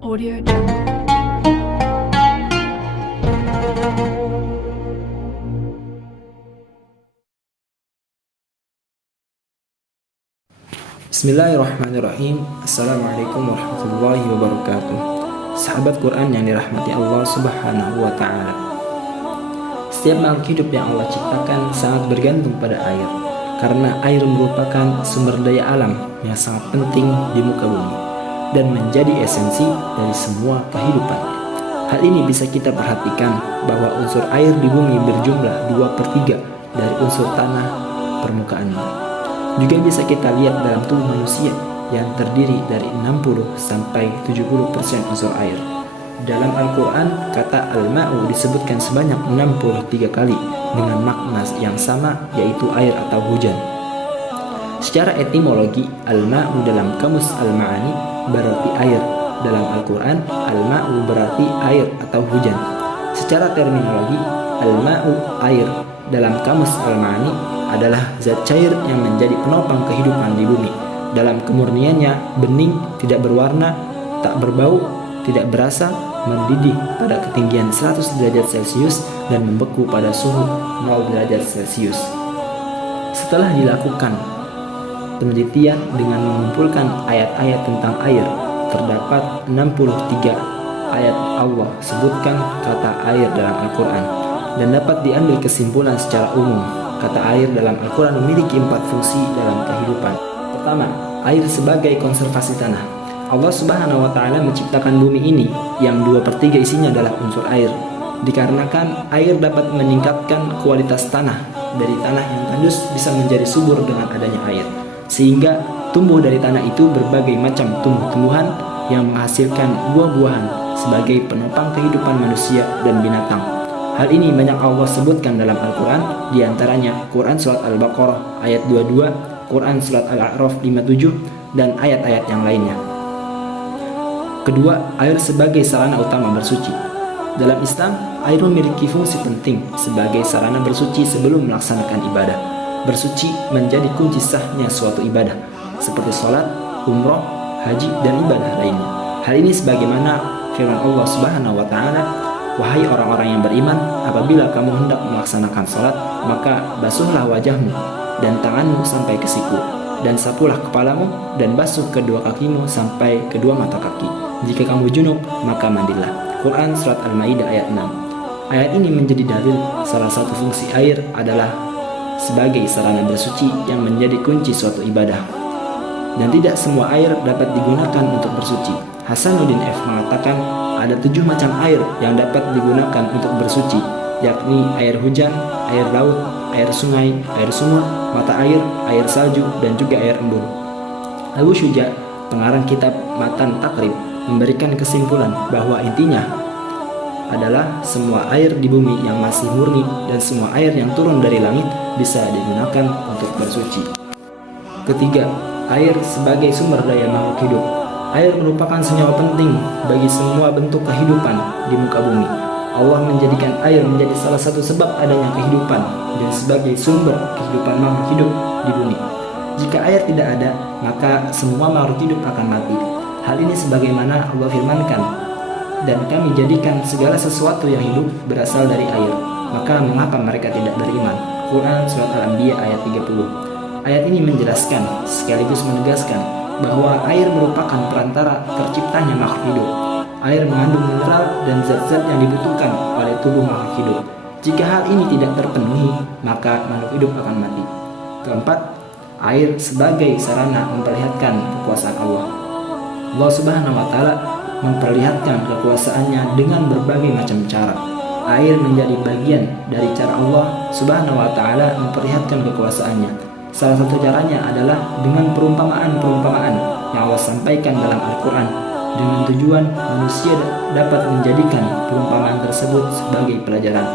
Audio Jungle. Bismillahirrahmanirrahim. Assalamualaikum warahmatullahi wabarakatuh. Sahabat Quran yang dirahmati Allah Subhanahu wa Ta'ala, setiap makhluk hidup yang Allah ciptakan sangat bergantung pada air, karena air merupakan sumber daya alam yang sangat penting di muka bumi dan menjadi esensi dari semua kehidupan. Hal ini bisa kita perhatikan bahwa unsur air di bumi berjumlah 2/3 dari unsur tanah permukaannya. Juga bisa kita lihat dalam tubuh manusia yang terdiri dari 60-70% unsur air. Dalam Al-Quran, kata al-ma'u disebutkan sebanyak 63 kali dengan makna yang sama, yaitu air atau hujan. Secara etimologi, al-ma'u dalam kamus al-ma'ani berarti air. Dalam Al-Quran, al-ma'u berarti air atau hujan. Secara terminologi, al-ma'u air dalam kamus al-ma'ani adalah zat cair yang menjadi penopang kehidupan di bumi. Dalam kemurniannya, bening, tidak berwarna, tak berbau, tidak berasa, mendidih pada ketinggian 100 derajat Celcius dan membeku pada suhu 0 derajat Celcius. Setelah dilakukan penelitian dengan mengumpulkan ayat-ayat tentang air, terdapat 63 ayat Allah sebutkan kata air dalam Al-Quran, dan dapat diambil kesimpulan secara umum. Kata air dalam Al-Quran memiliki 4 fungsi dalam kehidupan. Pertama, air sebagai konservasi tanah. Allah Subhanahu wa Ta'ala menciptakan bumi ini yang 2/3 isinya adalah unsur air. Dikarenakan air dapat meningkatkan kualitas tanah. Dari tanah yang tandus bisa menjadi subur dengan adanya air, sehingga tumbuh dari tanah itu berbagai macam tumbuh-tumbuhan yang menghasilkan buah-buahan sebagai penopang kehidupan manusia dan binatang. Hal ini banyak Allah sebutkan dalam Al-Quran, diantaranya Quran Surat Al-Baqarah ayat 22, Quran Surat Al-A'raf 57, dan ayat-ayat yang lainnya. Kedua, air sebagai sarana utama bersuci. Dalam Islam, air memiliki fungsi penting sebagai sarana bersuci sebelum melaksanakan ibadah. Bersuci menjadi kunci sahnya suatu ibadah, seperti sholat, umroh, haji, dan ibadah lainnya. Hal ini sebagaimana firman Allah Subhanahu wa Ta'ala, "Wahai orang-orang yang beriman, apabila kamu hendak melaksanakan sholat, maka basuhlah wajahmu dan tanganmu sampai ke siku, dan sapulah kepalamu dan basuh kedua kakimu sampai kedua mata kaki. Jika kamu junub, maka mandilah." Quran Surat Al-Maidah ayat 6. Ayat ini menjadi dalil salah satu fungsi air adalah sebagai sarana bersuci yang menjadi kunci suatu ibadah. Dan tidak semua air dapat digunakan untuk bersuci. Hasanuddin F. mengatakan ada 7 macam air yang dapat digunakan untuk bersuci, yakni air hujan, air laut, air sungai, air sumur, mata air salju, dan juga air embun. Abu Syuja, pengarang kitab Matan Takrib, memberikan kesimpulan bahwa intinya adalah semua air di bumi yang masih murni dan semua air yang turun dari langit bisa digunakan untuk bersuci. Ketiga, air sebagai sumber daya makhluk hidup. Air merupakan senyawa penting bagi semua bentuk kehidupan di muka bumi. Allah menjadikan air menjadi salah satu sebab adanya kehidupan dan sebagai sumber kehidupan makhluk hidup di bumi. Jika air tidak ada, maka semua makhluk hidup akan mati. Hal ini sebagaimana Allah firmankan, "Dan kami jadikan segala sesuatu yang hidup berasal dari air, maka mengapa mereka tidak beriman?" Quran Surat Al-Anbiya ayat 30. Ayat ini menjelaskan sekaligus menegaskan bahwa air merupakan perantara terciptanya makhluk hidup. Air mengandung mineral dan zat-zat yang dibutuhkan oleh tubuh makhluk hidup. Jika hal ini tidak terpenuhi, maka makhluk hidup akan mati. Keempat, air sebagai sarana memperlihatkan kekuasaan Allah. Allah Subhanahu wa Ta'ala memperlihatkan kekuasaannya dengan berbagai macam cara. Air menjadi bagian dari cara Allah Subhanahu wa Ta'ala memperlihatkan kekuasaannya. Salah satu caranya adalah dengan perumpamaan-perumpamaan yang Allah sampaikan dalam Al-Quran, dengan tujuan manusia dapat menjadikan perumpamaan tersebut sebagai pelajaran.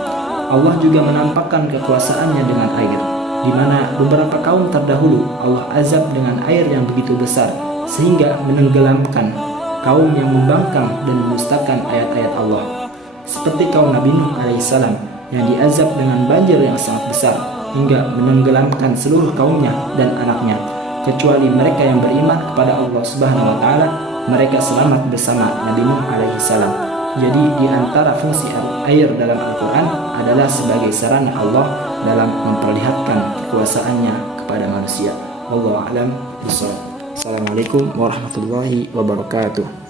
Allah juga menampakkan kekuasaannya dengan air, di mana beberapa kaum terdahulu Allah azab dengan air yang begitu besar, sehingga menenggelamkan kaum yang membangkang dan mendustakan ayat-ayat Allah. Seperti kaum Nabi Nuh alaihissalam yang diazab dengan banjir yang sangat besar hingga menenggelamkan seluruh kaumnya dan anaknya, kecuali mereka yang beriman kepada Allah Subhanahu wa Ta'ala mereka selamat bersama Nabi Nuh alaihi salam. Jadi di antara fungsi air dalam Al-Quran adalah sebagai sarana Allah dalam memperlihatkan kekuasaannya kepada manusia. Wallahu a'lam bishawab. Assalamualaikum warahmatullahi wabarakatuh.